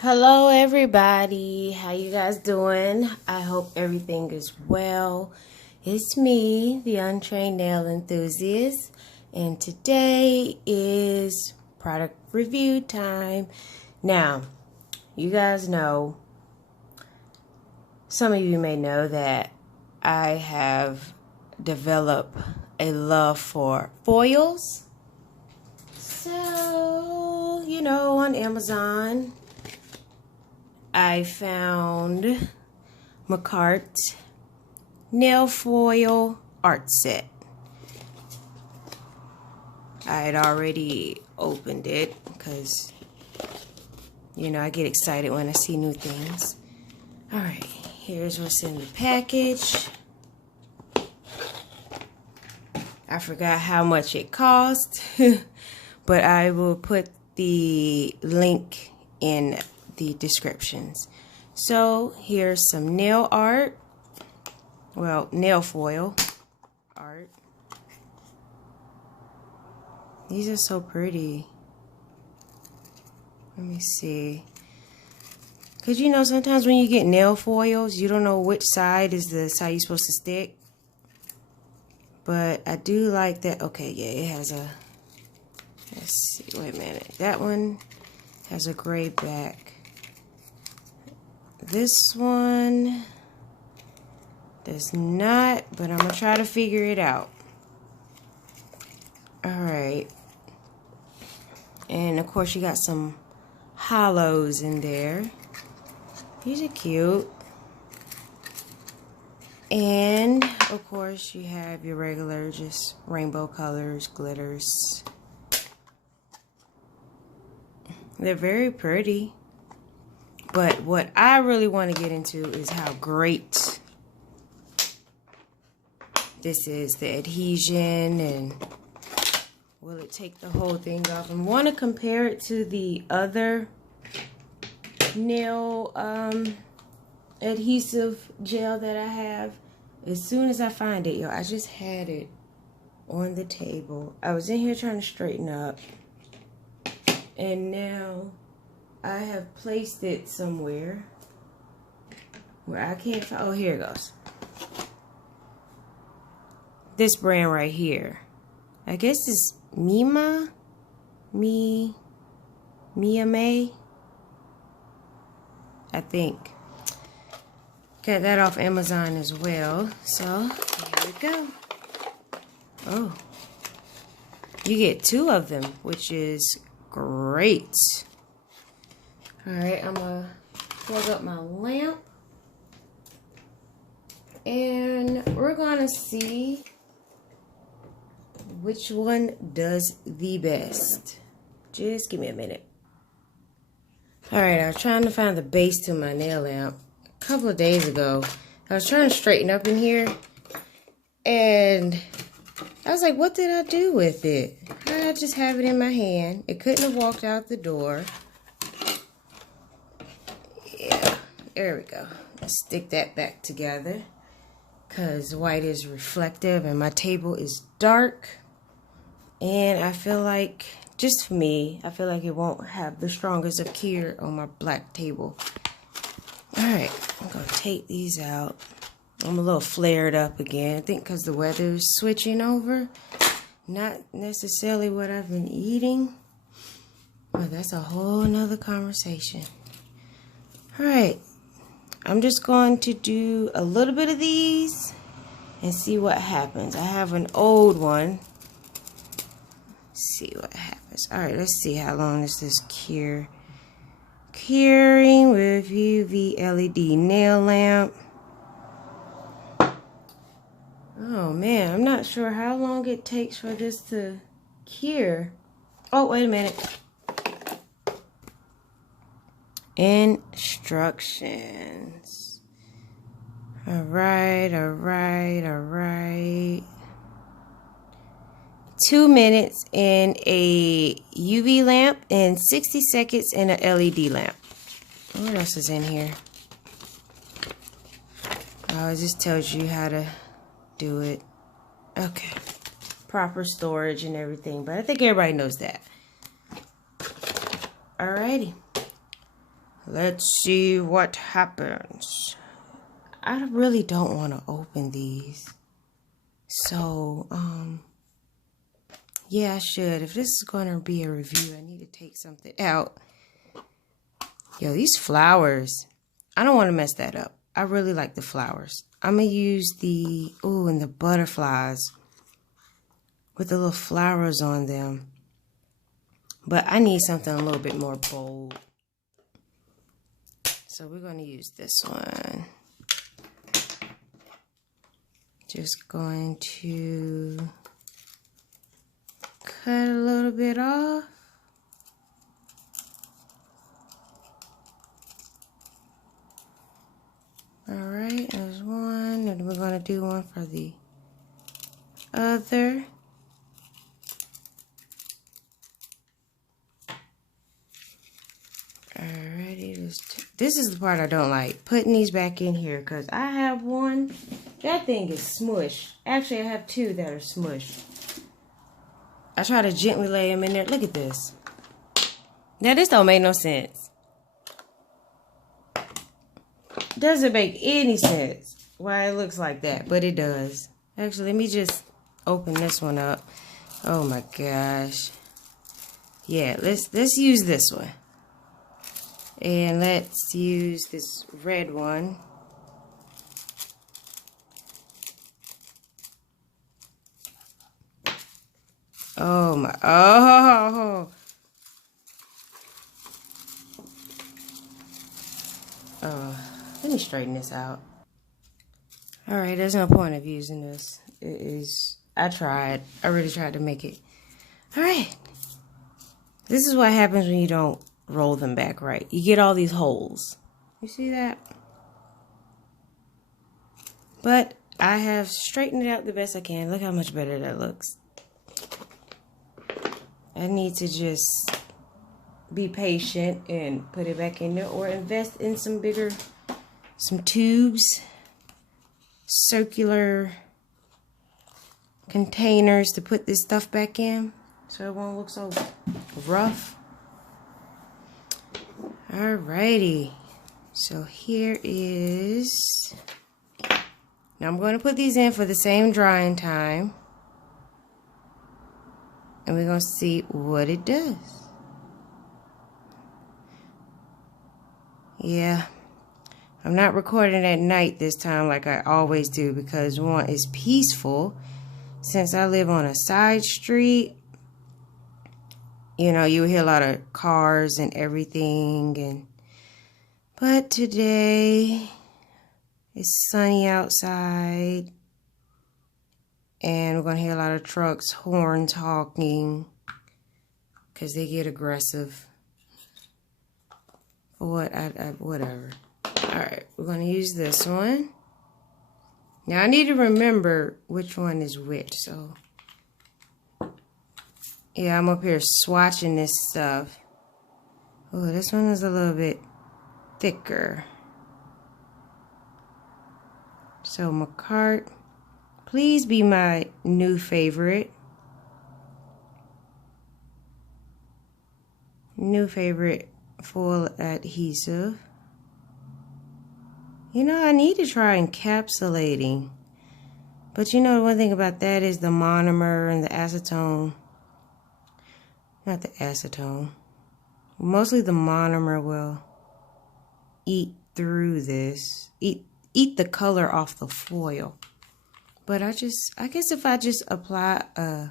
Hello everybody, how you guys doing? I hope everything is well. It's me, the untrained nail enthusiast, and today is product review time. Now, you guys know, some of you may know that I have developed a love for foils. So, on Amazon, I found Makartt nail foil art set. I had already opened it because, I get excited when I see new things. Alright, here's what's in the package. I forgot how much it cost, but I will put the link in the descriptions. So here's some nail art, nail foil art. These are so pretty. Let me see, because sometimes when you get nail foils, you don't know which side is the side you're supposed to stick. But I do like that. Okay, yeah, it has a, let's see, wait a minute, that one has a gray back. This one does not, but I'm going to try to figure it out. Alright. And of course you got some hollows in there. These are cute. And of course you have your regular just rainbow colors, glitters. They're very pretty. But what I really want to get into is how great this is, the adhesion, and will it take the whole thing off? I want to compare it to the other nail adhesive gel that I have. As soon as I find it, I just had it on the table. I was in here trying to straighten up, and now I have placed it somewhere where I can't find. Oh, here it goes. This brand right here, I guess it's Meimai, I think. Got that off Amazon as well. So here we go. Oh, you get two of them, which is great. Alright, I'm gonna plug up my lamp, and we're gonna see which one does the best. Just give me a minute. Alright, I was trying to find the base to my nail lamp a couple of days ago. I was trying to straighten up in here, and I was like, what did I do with it? I just have it in my hand. It couldn't have walked out the door. Yeah, there we go. Let's stick that back together, because white is reflective and my table is dark. And I feel like, just for me, I feel like it won't have the strongest of cure on my black table. Alright, I'm going to take these out. I'm a little flared up again. I think because the weather is switching over. Not necessarily what I've been eating, but that's a whole nother conversation. Alright, I'm just going to do a little bit of these and see what happens. I have an old one. See what happens. Alright, let's see how long does this cure. Curing with UV LED nail lamp. Oh man, I'm not sure how long it takes for this to cure. Oh, wait a minute. Instructions. Alright. 2 minutes in a UV lamp and 60 seconds in an LED lamp. What else is in here? Oh, it just tells you how to do it. Okay. Proper storage and everything, but I think everybody knows that. Alrighty. Let's see what happens. I really don't want to open these. So, yeah, I should. If this is going to be a review, I need to take something out. Yo, these flowers. I don't want to mess that up. I really like the flowers. I'm going to use the, ooh, and the butterflies with the little flowers on them. But I need something a little bit more bold. So we're going to use this one. Just going to cut a little bit off. Alright, there's one, and we're going to do one for the other. Alrighty, this is the part I don't like, putting these back in here, because I have one, that thing is smushed. Actually, I have two that are smushed. I try to gently lay them in there. Look at this. Now, this don't make no sense. Doesn't make any sense why it looks like that, but it does. Actually, let me just open this one up. Oh my gosh. Yeah, let's use this one. And let's use this red one. Oh my, oh. Let me straighten this out. Alright, there's no point of using this. I really tried to make it. Alright. This is what happens when you don't roll them back right. You get all these holes. You see that? But I have straightened it out the best I can. Look how much better that looks. I need to just be patient and put it back in there, or invest in some tubes, circular containers to put this stuff back in so it won't look so rough. Alrighty, so here is, now I'm going to put these in for the same drying time, and we're going to see what it does. Yeah, I'm not recording at night this time like I always do, because one, is peaceful. Since I live on a side street, you know, you hear a lot of cars and everything, but today it's sunny outside, and we're gonna hear a lot of trucks, horns honking, because they get aggressive. Whatever. Alright, we're gonna use this one. Now I need to remember which one is which, so yeah, I'm up here swatching this stuff. Oh, this one is a little bit thicker. So Makartt, please be my new favorite. New favorite full adhesive. You know, I need to try encapsulating. But you know, one thing about that is the monomer and the acetone. Not the acetone. Mostly the monomer will eat through this. Eat the color off the foil. But I guess if I just apply a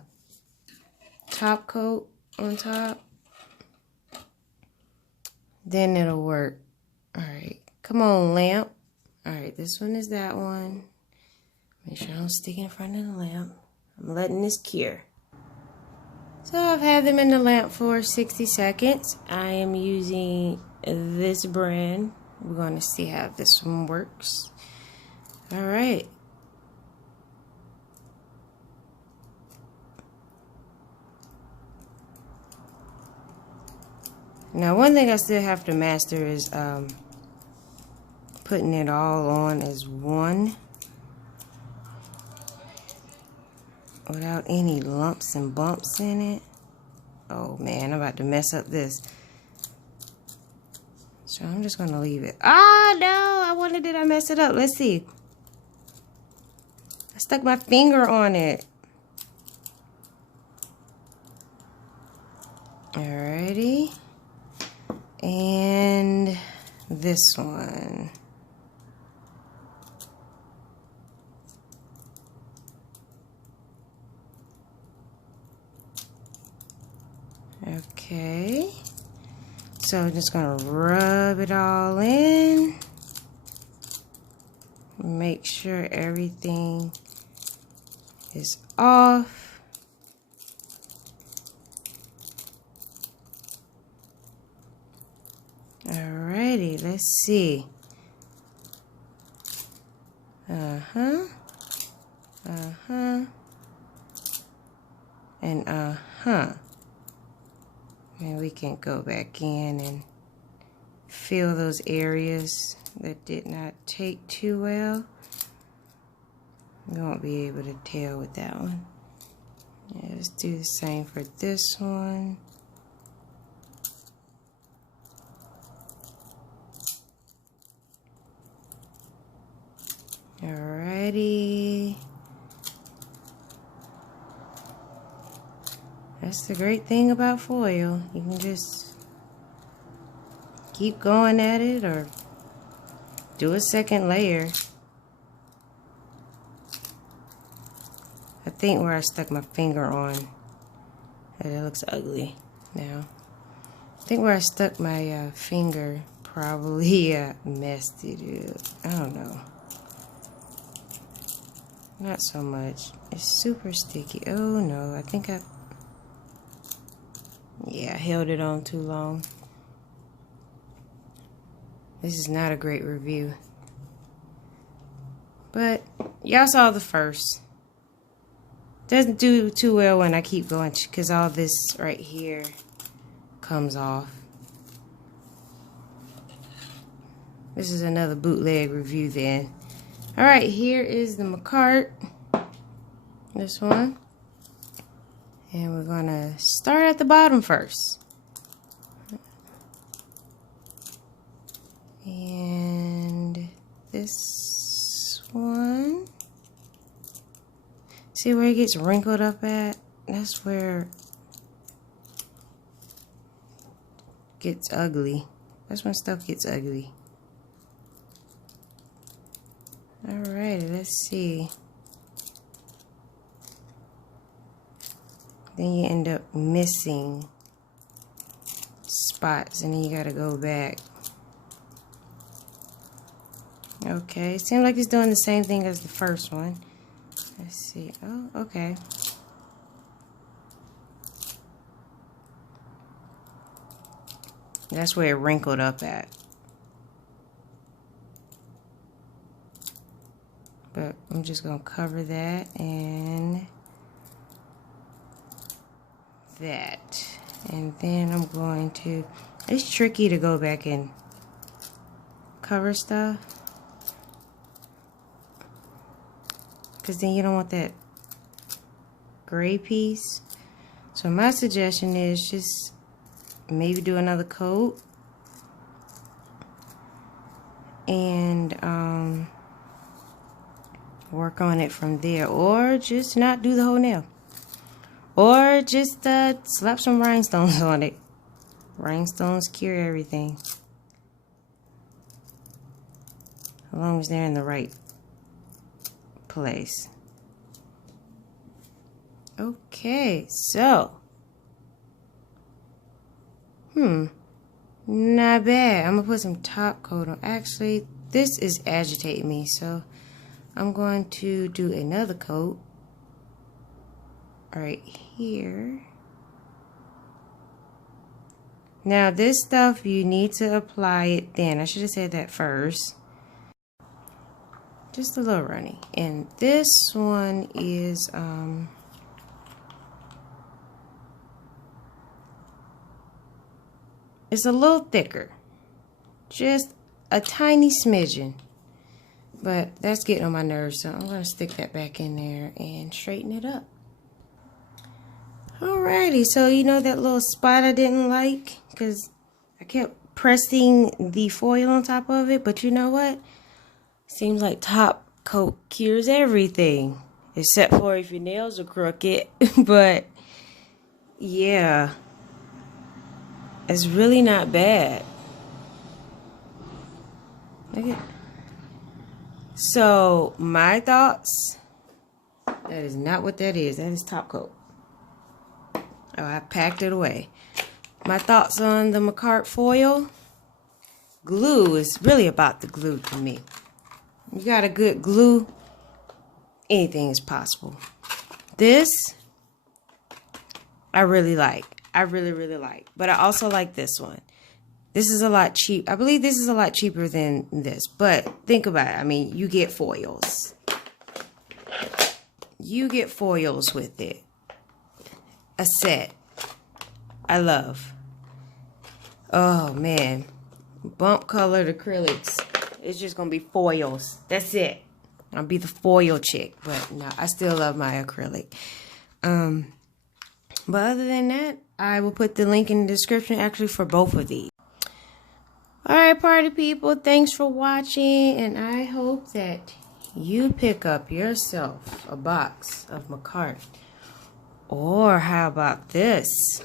top coat on top, then it'll work. Alright. Come on, lamp. Alright, this one is that one. Make sure I don't stick in front of the lamp. I'm letting this cure. So I've had them in the lamp for 60 seconds. I am using this brand. We're going to see how this one works. Alright. Now one thing I still have to master is putting it all on as one without any lumps and bumps in it. Oh man, I'm about to mess up this. Let's So I'm just gonna leave it. Ah, no, I wonder did I mess it up? Let's see. I stuck my finger on it. Alrighty. And this one. Okay. So I'm just gonna rub it all in. Make sure everything is off. Alrighty, let's see. Uh-huh. Uh-huh. And uh-huh. And we can go back in and fill those areas that did not take too well. We won't be able to tell with that one. Yeah, let's do the same for this one. Alrighty. That's the great thing about foil. You can just keep going at it or do a second layer. I think where I stuck my finger on, it looks ugly now. I think where I stuck my finger probably messed it up. I don't know. Not so much. It's super sticky. Oh no, I think I held it on too long. This is not a great review. But y'all saw the first. Doesn't do too well when I keep going because all this right here comes off. This is another bootleg review then. Alright, here is the Makartt. This one. And we're gonna start at the bottom first. And this one. See where it gets wrinkled up at? That's where it gets ugly. That's when stuff gets ugly. Alright, let's see. Then you end up missing spots and then you gotta go back. Okay, seems like it's doing the same thing as the first one. Let's see. Oh, okay. That's where it wrinkled up at. But I'm just gonna cover that and that. And then I'm going to, it's tricky to go back and cover stuff, because then you don't want that gray piece. So my suggestion is just maybe do another coat and work on it from there, or just not do the whole nail, or just slap some rhinestones on it. Rhinestones cure everything, as long as they're in the right place. Okay, so not bad. I'm gonna put some top coat on. Actually, this is agitating me, so I'm going to do another coat right here. Now this stuff, you need to apply it thin. I should have said that first. Just a little runny. And this one is it's a little thicker. Just a tiny smidgen. But that's getting on my nerves, so I'm going to stick that back in there and straighten it up. Alrighty, so you know that little spot I didn't like? Because I kept pressing the foil on top of it, but you know what? Seems like top coat cures everything, except for if your nails are crooked. But yeah, it's really not bad. Look at. So my thoughts. That is not what that is. That is top coat. Oh, I packed it away. My thoughts on the Makartt foil. Glue is really about the glue to me. You got a good glue, anything is possible. This, I really like. I really, really like. But I also like this one. This is a lot cheap. I believe this is a lot cheaper than this. But think about it. I mean, you get foils. You get foils with it. A set. I love. Oh, man. Bump colored acrylics. It's just going to be foils. That's it. I'll be the foil chick. But no, I still love my acrylic. But other than that, I will put the link in the description actually for both of these. Alright, party people. Thanks for watching. And I hope that you pick up yourself a box of Makartt. Or how about this?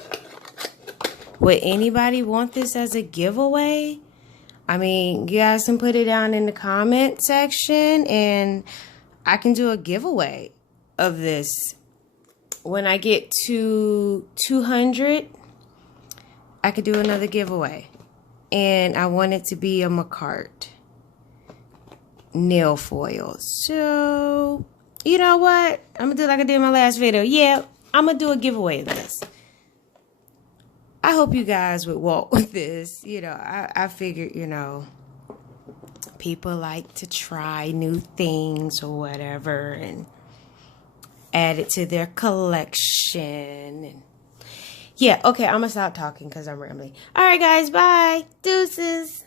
Would anybody want this as a giveaway? I mean, you guys can put it down in the comment section and I can do a giveaway of this. When I get to 200, I could do another giveaway. And I want it to be a Makartt nail foil. So, you know what? I'm going to do like I did in my last video. Yeah, I'm going to do a giveaway of this. I hope you guys would walk with this. You know, I figured, you know, people like to try new things or whatever and add it to their collection. And yeah, okay, I'm going to stop talking because I'm rambling. All right, guys, bye. Deuces.